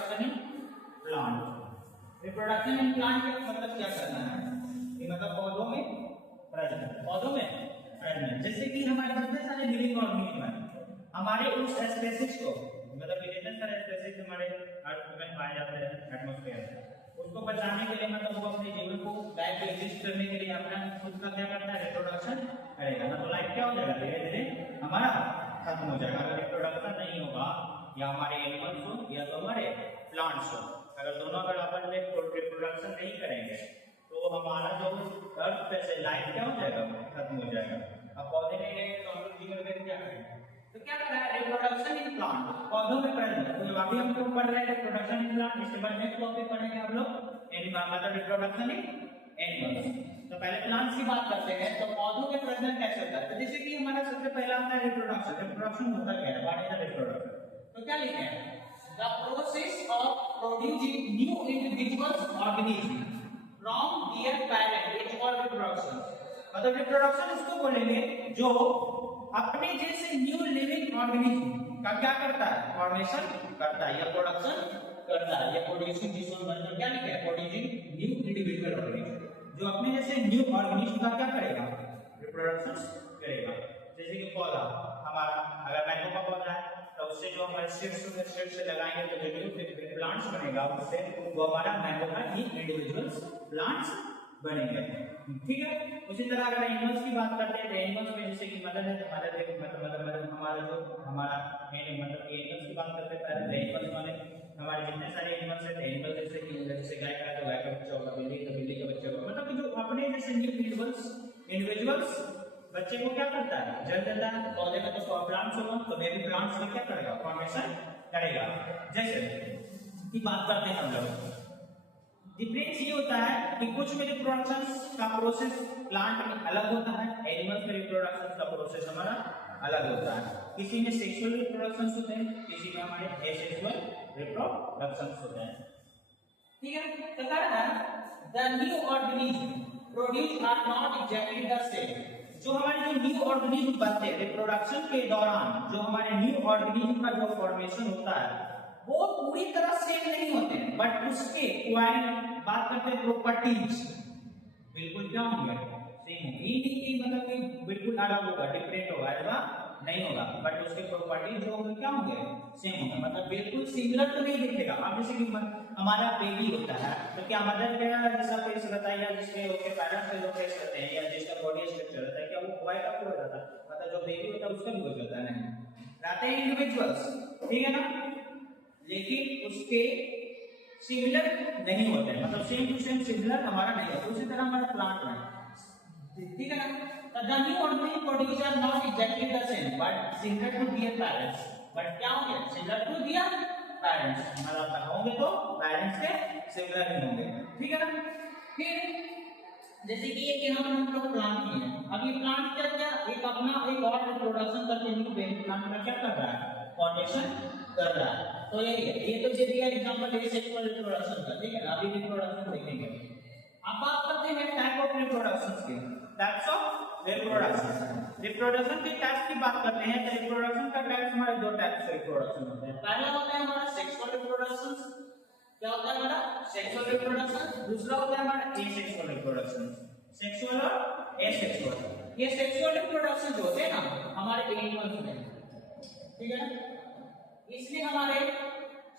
Reproduction in plant. Reproduction in plant का मतलब क्या करना है, ये मतलब पौधों में प्रजनन। जैसे कि हमारे जितने सारे लिविंग ऑर्गेनिज्म हैं, हमारे उस स्पेसीज को मतलब जितने सारे स्पेसीज हमारे अर्थ में पाए जाते हैं एटमॉस्फेयर में, उसको बचाने के लिए मतलब वो अपने जीवन को लाइफ एग्जिस्ट करने के लिए अपना खुद का क्या करता है, रिप्रोडक्शन करेगा ना। तो लाइफ क्या हो जाएगा, धीरे धीरे हमारा खत्म हो जाएगा। अगर रिप्रोडक्शन नहीं होगा या हमारे एनिमल्स हो या तो हमारे प्लांट्स हो, अगर दोनों अगर आपस में रिप्रोडक्शन नहीं करेंगे तो हमारा जो अर्थ पे से लाइफ क्या हो जाएगा, खत्म हो जाएगा। अब पौधे नहीं रहेंगे तो हम लोग जीवन में क्या करेंगे, तो क्या कर रहा है रिप्रोडक्शन इन प्लांट, पौधों में प्रजनन। तो अभी हम लोग पढ़ रहे हैं रिप्रोडक्शन इन प्लांट, इसके बाद नेक्स्ट टॉपिक पढ़ेंगे हम लोग एनिमल मतलब रिप्रोडक्शन इन एनिमल्स। तो पहले प्लांट्स की बात करते हैं, तो पौधों में प्रजनन कैसे होता है। तो जैसे कि हमारा सबसे पहला आता है रिप्रोडक्शन होता क्या है, व्हाट इज द रिप्रोडक्शन। तो क्या लिखते हैं, the process of producing new individuals organism from there parent is called reproduction. मतलब रिप्रोडक्शन इसको बोलेंगे जो अपने जैसे न्यू लिविंग ऑर्गेनिज्म का क्या करता है, फॉर्मेशन करता है या प्रोडक्शन करता है या प्रोड्यूसिंग, जिसको मतलब क्या लिखा है, प्रोड्यूसिंग न्यू इंडिविजुअल ऑर्गेनिज्म, जो अपने जैसे न्यू ऑर्गेनिज्म का क्या करेगा, रिप्रोडक्शन करेगा। जैसे कि पौधा हमारा अगर मैंगो का पौधा है तो उससे जो हमारे सीड्स से लगाएंगे तो जो न्यू प्लांट्स बनेगा, उससे वो हमारा मैंगो का ही इंडिविजुअल्स प्लांट्स बनेंगे। ठीक है। उसी तरह अगर एनिमल्स की बात करते हैं तो एनिमल्स में जैसे कि मदर है तो मदर मतलब हमारा जो हमारा मतलब एनिमल्स की बात करते हैं पहले एनिमल्स वाले हमारे जितने सारे एनिमल्स हैं, एनिमल जैसे गाय का तो गाय का बच्चा होगा, बिल्ली का बच्चा होगा, मतलब जो अपने जैसे न्यू इंडिविजुअल्स बच्चे को क्या करता है, जन्म देता है। पौधे में तो प्लांट्स होगा तो बेबी प्लांट्स में क्या करेगा, फॉर्मेशन करेगा। जैसे की बात करते हैं हम लोग, डिफरेंस ये होता है कि कुछ में रिप्रोडक्शन का प्रोसेस प्लांट में अलग होता है, एनिमल्स में रिप्रोडक्शन का प्रोसेस हमारा अलग होता है। किसी में सेक्सुअल रिप्रोडक्शन होते हैं, किसी में हमारे एसेक्सुअल रिप्रोडक्शन होते हैं। ठीक है। तो कह रहा है the new organism produce are not exactly the same. जो हमारे जो न्यू ऑर्गेनिज्म बनते हैं रिप्रोडक्शन के दौरान, जो हमारे न्यू ऑर्गेनिज्म का जो फॉर्मेशन होता है वो पूरी तरह सेम नहीं होते हैं, बट उसके बात करते हैं प्रॉपर्टीज बिल्कुल क्या होंगे, सेम होंगे। ये नहीं कि मतलब कि बिल्कुल अलग होगा, डिफरेंट होगा, ऐसा नहीं होगा, बट उसके प्रॉपर्टीज जो होंगे क्या होंगे, सेम होंगे। मतलब बिल्कुल सिमिलर तो नहीं दिखेगा। अब जैसे कि हमारा बेबी होता है तो क्या मदर का जैसा फेस रहता है या जिसके उसके पेरेंट्स का जो फेस रहते हैं या जिसका बॉडी स्ट्रक्चर रहता है, क्या वो बॉय का पूरा रहता है, मतलब जो बेबी होता है उसका भी हो जाता है, नहीं रहते हैं इंडिविजुअल्स, ठीक है ना, लेकिन उसके सिमिलर नहीं होते हैं, मतलब सेम टू सेम सिमिलर हमारा नहीं होता। उसी तरह हमारा प्लांट में, ठीक है ना। The new organism produced are not exactly the same, but similar to their parents. But क्या होंगे, similar to their parents, मतलब होंगे तो पेरेंट्स के सिमिलर ही होंगे, ठीक है ना। फिर जैसे कि ये कि हम लोग प्लांट में हैं, अब ये प्लांट क्या एक अपना एक और रिप्रोडक्शन करके न्यू बेबी प्लांट में क्या कर रहा है, फॉर्मेशन कर रहा है। तो ये तो जे दिया एग्जांपल है सेक्सुअल रिप्रोडक्शन का, ठीक है ना। अभी रिप्रोडक्शन देखेंगे। अब बात करते हैं टाइप ऑफ रिप्रोडक्शन की, टाइप्स ऑफ रिप्रोडक्शन के टाइप्स की बात करते हैं तो रिप्रोडक्शन का टाइप्स हमारे दो टाइप्स से रिप्रोडक्शन होते हैं। पहला होता है हमारा सेक्सुअल रिप्रोडक्शन, क्या होता है हमारा सेक्सुअल रिप्रोडक्शन। दूसरा होता है हमारा एसेक्सुअल रिप्रोडक्शन, सेक्सुअल और एसेक्सुअल। ये सेक्सुअल रिप्रोडक्शन जो होते हैं ना हमारे एनिमल्स में, ठीक है ना, इसमें हमारे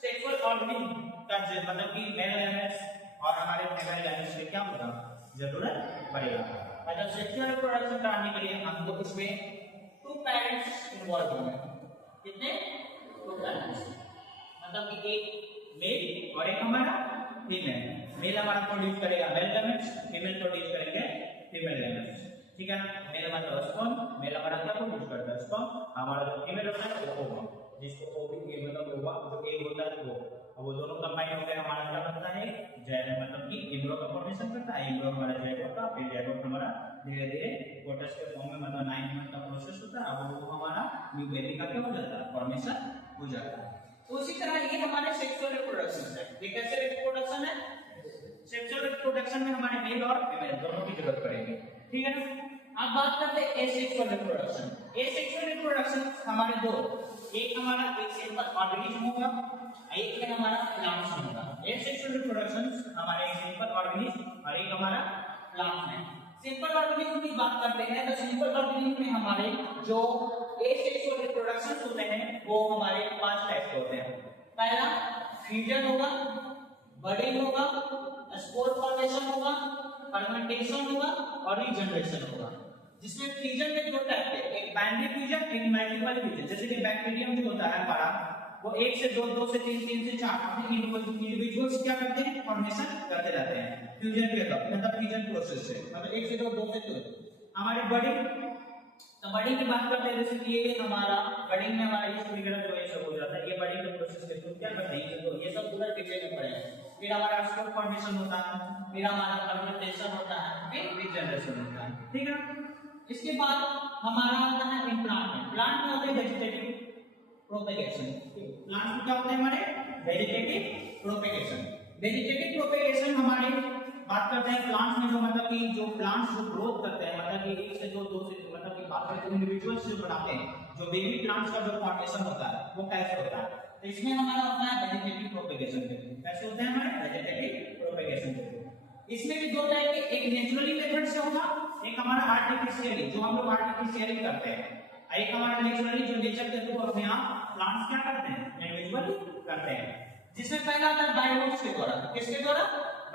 सेक्सुअल ऑर्गेनिज्म का मतलब कि मेल गैमेट्स और हमारे फीमेल गैमेट्स की क्या होगा, जरूरत पड़ेगा। मतलब सेक्सुअल रिप्रोडक्शन कराने के लिए हमको उसमें 2 पेरेंट्स इन्वॉल्व होंगे। कितने, 2 पेरेंट्स, मतलब कि एक मेल और एक हमारा फीमेल। मेल हमारा प्रोड्यूस करेगा मेल गैमेट्स, फीमेल प्रोड्यूस करेंगे फीमेल गैमेट्स, ठीक है ना। मेल मतलब स्पर्म, मेल हमारा क्या प्रोड्यूस करता है, स्पर्म। हमारा जो फीमेल होता है वो ओवम, जिसको ओवी मतलब ओवा जो एग होता है वो, अब वो दोनों कंबाइन होकर हमारा क्या बनता है, जैड, मतलब कि एम्ब्रियो का फॉर्मेशन करता है। एम्ब्रियो हमारा जैड होता है, फिर जैड हमारा धीरे धीरे फोटस के फॉर्म में मतलब 9 मंथ का प्रोसेस होता है, अब वो हमारा न्यू बेबी का क्या हो जाता है, फॉर्मेशन हो जाता है। उसी तरह ये हमारे सेक्सुअल रिप्रोडक्शन है। ये कैसे रिप्रोडक्शन है, सेक्सुअल रिप्रोडक्शन में हमारे मेल और फीमेल दोनों की जरूरत पड़ेगी, ठीक है ना। अब बात करते हैं एसेक्सुअल रिप्रोडक्शन। एसेक्सुअल रिप्रोडक्शन हमारे दो एक हमारा एक सिंपल ऑर्गेनिज्म होगा, एक है हमारा प्लांट्स होगा। एक सेक्सुअल रिप्रोडक्शन हमारे एक सिंपल ऑर्गेनिज्म और एक हमारा प्लांट है। सिंपल ऑर्गेनिज्म की बात करते हैं तो सिंपल ऑर्गेनिज्म में हमारे जो एसेक्सुअल रिप्रोडक्शन होते हैं वो हमारे 5 टाइप के होते हैं। पहला फ्यूजन होगा, बर्डिंग होगा, स्पोर फॉर्मेशन होगा, फर्मेंटेशन होगा और रीजनरेशन होगा। जिसमें फ्यूजन में 2 टाइप के, एक बाइनरी फ्यूजन, एक मल्टीपल फ्यूजन। जैसे कि बैक्टीरियम जो होता है हमारा वो 1 से 2, 2 से 3, 3 से 4 अपने इंडिविजुअल्स क्या करते हैं, फॉर्मेशन करते रहते हैं फ्यूजन के द्वारा, मतलब फ्यूजन प्रोसेस से, मतलब 1 से 2, 2 से 3। हमारे बर्डिंग, तो बर्डिंग की बात करते हैं जैसे कि ये हमारा बर्डिंग में हमारा यीस्ट वगैरह जो है सब हो जाता है, ये बर्डिंग के प्रोसेस के थ्रू क्या करते हैं, तो ये सब पूरा डिटेल में पढ़ेंगे। फिर हमारा स्पोर फॉर्मेशन होता है, फिर हमारा फर्मेंटेशन होता है, फिर रीजनरेशन होता है, ठीक है। इसके बाद हमारा आता है इम्प्लांट में। प्लांट में होते हैं वेजिटेटिव प्रोपेगेशन। प्लांट में क्या होते हैं हमारे, वेजिटेटिव प्रोपेगेशन। वेजिटेटिव प्रोपेगेशन हमारे बात करते हैं प्लांट्स में, जो मतलब कि जो प्लांट्स जो ग्रोथ करते हैं, मतलब कि 1 से 2, 2 से, मतलब कि बात करते हैं इंडिविजुअल्स जो बनाते हैं, जो बेबी प्लांट्स का जो फॉर्मेशन होता है वो कैसे होता है, तो इसमें हमारा होता है वेजिटेटिव प्रोपेगेशन। कैसे होते हैं हमारे वेजिटेटिव प्रोपेगेशन। इसमें भी 2 टाइप के, एक नेचुरली मेथड से होगा, एक हमारा आर्टिफिशियली जो हम लोग आर्टिफिशियली करते हैं, एक हमारा नेचुरली जो नेचर के थ्रू अपने आप प्लांट्स क्या करते हैं, इंडिविजुअली करते हैं। जिसमें पहला आता है बाय रूट्स के द्वारा। किसके द्वारा,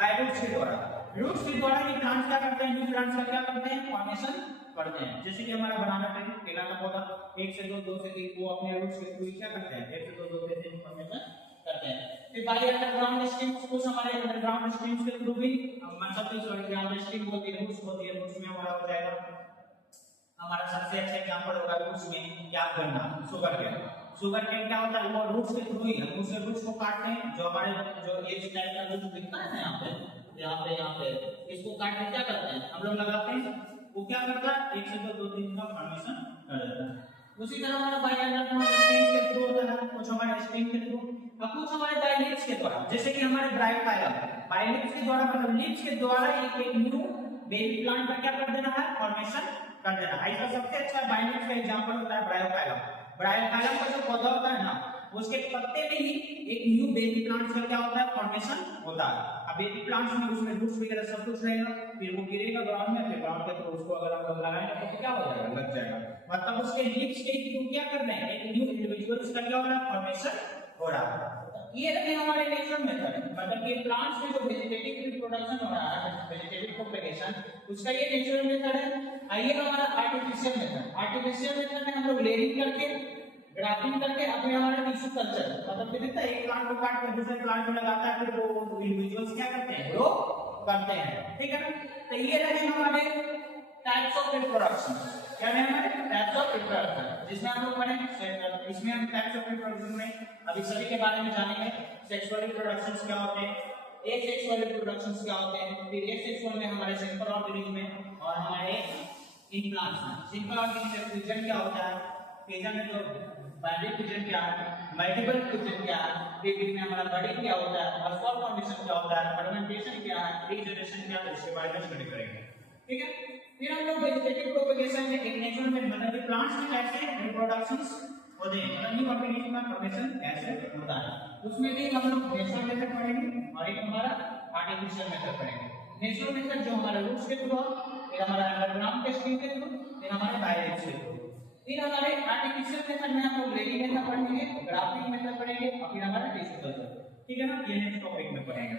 बाय रूट्स के द्वारा। रूट्स के द्वारा ये प्लांट्स क्या करते हैं, न्यू प्लांट्स का क्या करते हैं, फॉर्मेशन करते हैं। जैसे कि हमारा बनाना ट्री, केला का पौधा 1 से 2, 2 से 3, वो अपने रूट्स के थ्रू क्या करते हैं, 1 से 2, 2 से 3 फॉर्मेशन करते हैं। फिर बाय अंडरग्राउंड स्ट्रीम्स, कुछ हमारे अंडरग्राउंड स्ट्रीम्स के थ्रू भी मतलब कि अंडरग्राउंड स्ट्रीम होती है, रूट्स होती है, रूट्स में हमारा हो जाएगा। हमारा सबसे अच्छा एग्जांपल होगा रूट्स में क्या करना, शुगर केन। शुगर केन क्या होता है, वो रूट्स के थ्रू ही है, उससे रूट्स को काटते हैं, जो हमारे जो ये टाइप का रूट दिखता है ना यहाँ पे इसको काट के क्या करते हैं हम लोग लगाते हैं, वो क्या करता है 1 से 2, 2 3 का फॉर्मेशन कर देता है। उसी तरह हमारा बायोलॉजिकल स्ट्रीम के थ्रू होता है, कुछ हमारे स्ट्रीम के थ्रू और कुछ हमारे बायलिप्स के द्वारा। जैसे कि हमारे ब्रायोफाइलम, बायलिप्स के द्वारा मतलब लिप्स के द्वारा एक न्यू बेबी प्लांट का क्या कर देना है, फॉर्मेशन कर देना है। इसका सबसे अच्छा बायलिप्स का एग्जांपल होता है ब्रायोफाइलम। ब्रायोफाइलम का जो पौधा होता है ना, उसके पत्ते में ही एक न्यू बेबी प्लांट्स का क्या होता है, फॉर्मेशन होता है। अब बेबी प्लांट्स में उसमें रूट्स वगैरह सब कुछ रहेगा, फिर वो गिरेगा ग्राउंड में, फिर ग्राउंड के थ्रू उसको अगर हम लोग लगाएंगे तो क्या हो जाएगा, लग जाएगा। मतलब उसके लिप्स के थ्रू क्या कर रहे हैं, एक न्यू इंडिविजुअल्स का क्या हो रहा है, फॉर्मेशन हो रहा है। ये रहे हमारे नेचुरल मेथड, मतलब कि प्लांट्स में जो वेजिटेटिव रिप्रोडक्शन हो रहा है, वेजिटेटिव प्रोपेगेशन, उसका ये नेचुरल मेथड है। आइए हमारा आर्टिफिशियल मेथड। आर्टिफिशियल मेथड में हम लोग लेयरिंग करके, ग्राफ्टिंग करके अपने हमारे टिश्यू कल्चर, मतलब कि देखता है एक प्लांट को काट के दूसरे प्लांट में लगाता है, फिर वो इंडिविजुअल्स क्या करते हैं, ग्रो करते हैं, ठीक है ना। तो ये रहे हमारे टाइप्स ऑफ रिप्रोडक्शन। क्या है हमारे टाइप्स ऑफ रिप्रोडक्शन, जिसमें हम लोग पढ़े, इसमें हम टाइप्स ऑफ रिप्रोडक्शन में अभी सभी के बारे में जानेंगे। सेक्सुअल रिप्रोडक्शंस क्या होते हैं, एसेक्सुअल रिप्रोडक्शंस क्या होते हैं, फिर एसेक्सुअल में हमारे सिंपल ऑर्गेनिज्म में और हमारे इन प्लांट्स में। सिंपल ऑर्गेनिज्म में फ्यूजन क्या होता है, फ्यूजन में तो बाइनरी फ्यूजन क्या है, मल्टीपल फ्यूजन क्या है, फिर इसमें हमारा बर्डिंग क्या होता है, और स्पॉर फॉर्मेशन क्या होता है, फर्मेंटेशन क्या है, रीजनरेशन क्या है, इसके बारे में स्टडी करेंगे, ठीक है। फिर हम लोग वेजिटेटिव प्रोपेगेशन में एक नेचुरल में मतलब प्लांट्स में कैसे रिप्रोडक्शंस होते हैं, मतलब न्यू ऑर्गेनिज्म का फॉर्मेशन कैसे होता है, उसमें भी हम लोग नेचुरल मेथड पढ़ेंगे और एक हमारा आर्टिफिशियल मेथड पढ़ेंगे। नेचुरल मेथड जो हमारे रूट्स के थ्रू, फिर हमारा अंडरग्राउंड के स्ट्रीम के थ्रू, फिर हमारे बायलिप्स के थ्रू। फिर हमारे आर्टिफिशियल मेथड में हम लोग लेयरिंग मेथड पढ़ेंगे, ग्राफ्टिंग मेथड पढ़ेंगे और फिर हमारा टिश्यू कल्चर, ठीक है ना। ये नेक्स्ट टॉपिक में पढ़ेंगे।